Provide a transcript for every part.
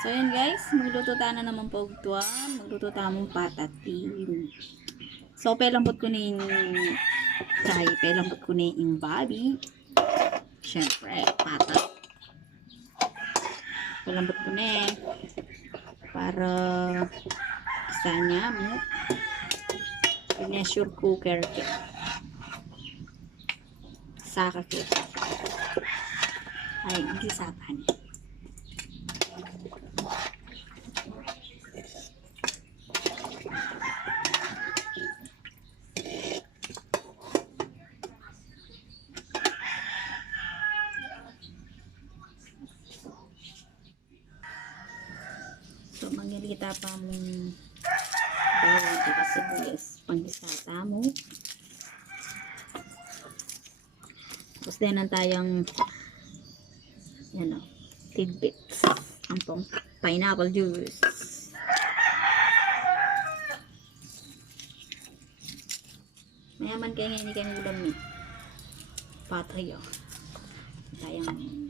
So, yan guys. Magluto ta na naman po tuwan. Magluto ta mong patatin. So, pelambot ko na yung pelambot ko na yung babi. Siyempre, patat. Pelambot ko na para isa niya mo. Pressure cooker ke. Saka ke. Ay, gisapan. So, mangyarita pa mong bawang at sibuyas. Pang-isata mo. Tapos din tayong yan o, tidbits. Ang pineapple juice. Mayaman kayo ngayon, hindi kayo ulam ni patay o. Tayong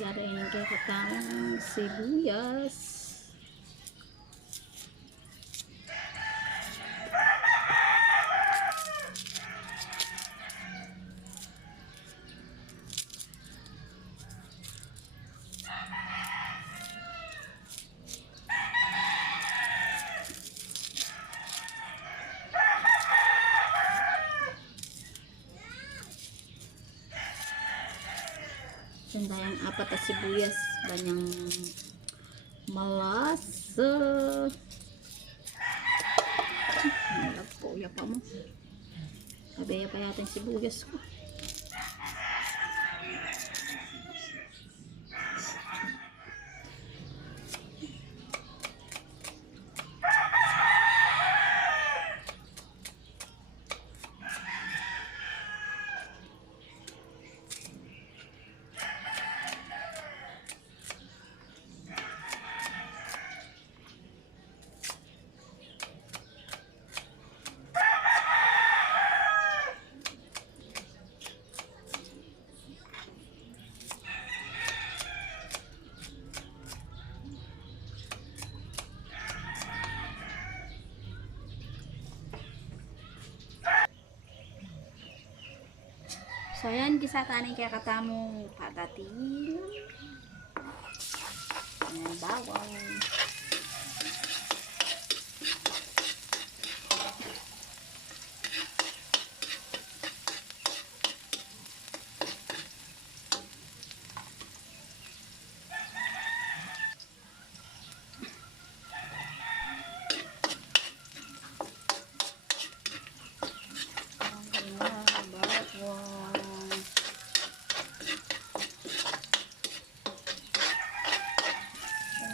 lagay ng kakatang sibuyas. Tayong apat na sibuyas, banyang malasa. Malagpo, yapa mo. Kabaya pa yata yung sibuyas ko. So, ayan, gisatanin kaya katamong patatin. Ayan, bawang.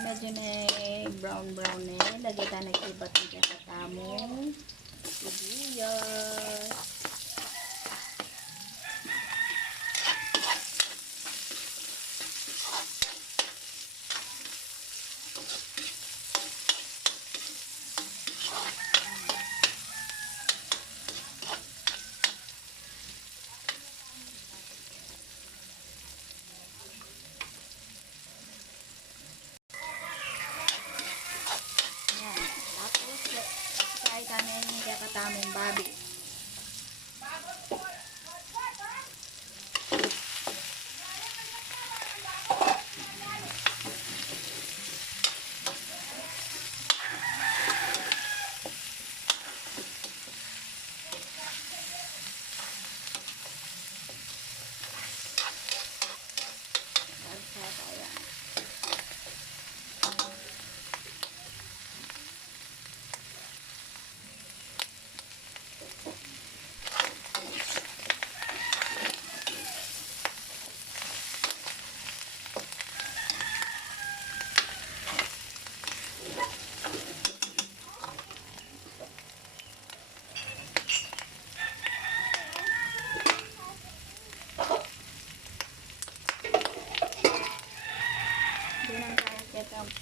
Medyo na brown lagay tayo ng iba't ng katamong sibuyas.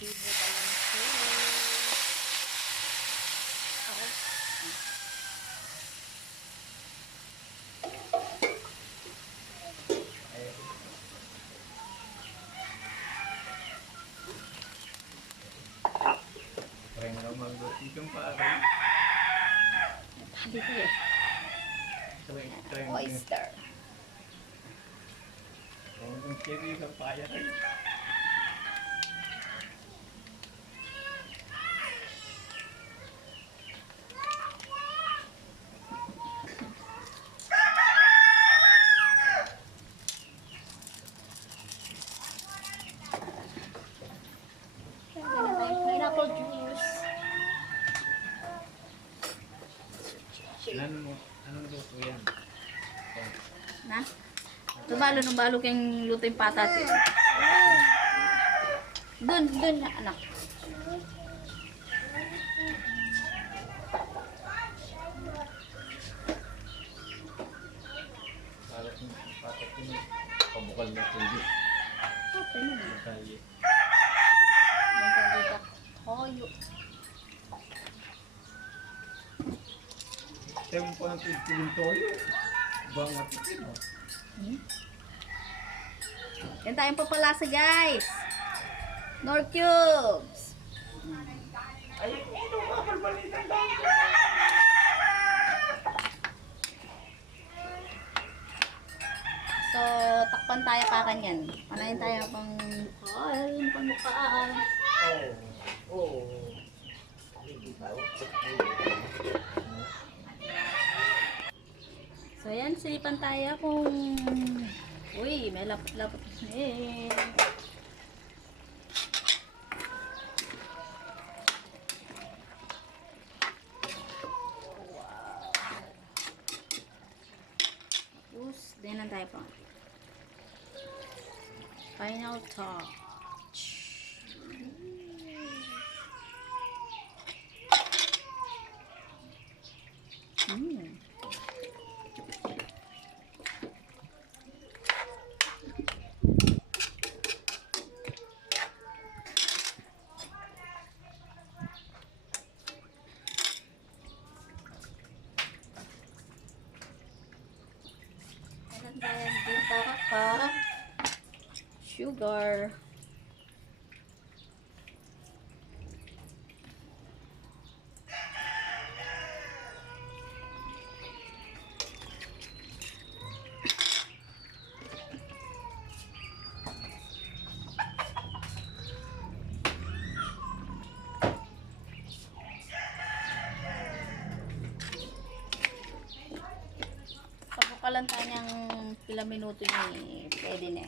resibo pa lang siya. Ako. Try mo lang magluto yung pare. Dito eh. Try mo yung Oyster. cherry sa paya kayo. Pineapple juice. Anong luto yan? Na? Tumalo ng balo kayong luto yung patat eh. Dun, anak. Para kung patat yun, pabukal na tuloy. Okay naman. Kaya. Dito, toyo. Tayo mo pa ng tuloy toyo. Bang matikin mo. Yan tayong papalasa guys. Nor cubes. Ay, ito ka, balbalitan lang. So, takpan tayo pa kanyan. Panayin tayo pang pangmukaan. Oh. So, yan. Silipan tayo kung... Uy, may lapot-lapot. Eh. Tapos, dinan tayo pa. Final touch. And then, dito ka sugar. Pabukalan tayo ng ilang minuto ni pwede na.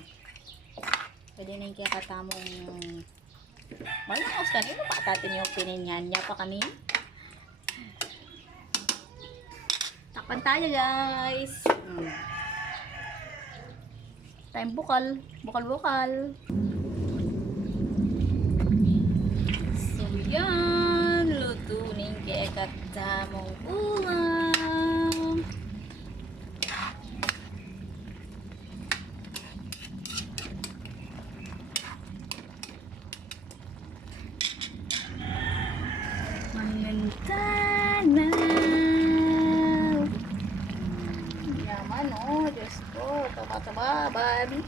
Pwede na yung kakatamong malakas kanino pa tatin yung pininyan niya pa kami. Takpan tayo guys. Time bukal. Bukal. So yan. Luto ning kakatamong ulam. Manantanaw. Yaman oh, Diyos ko. Taba-taba, baby.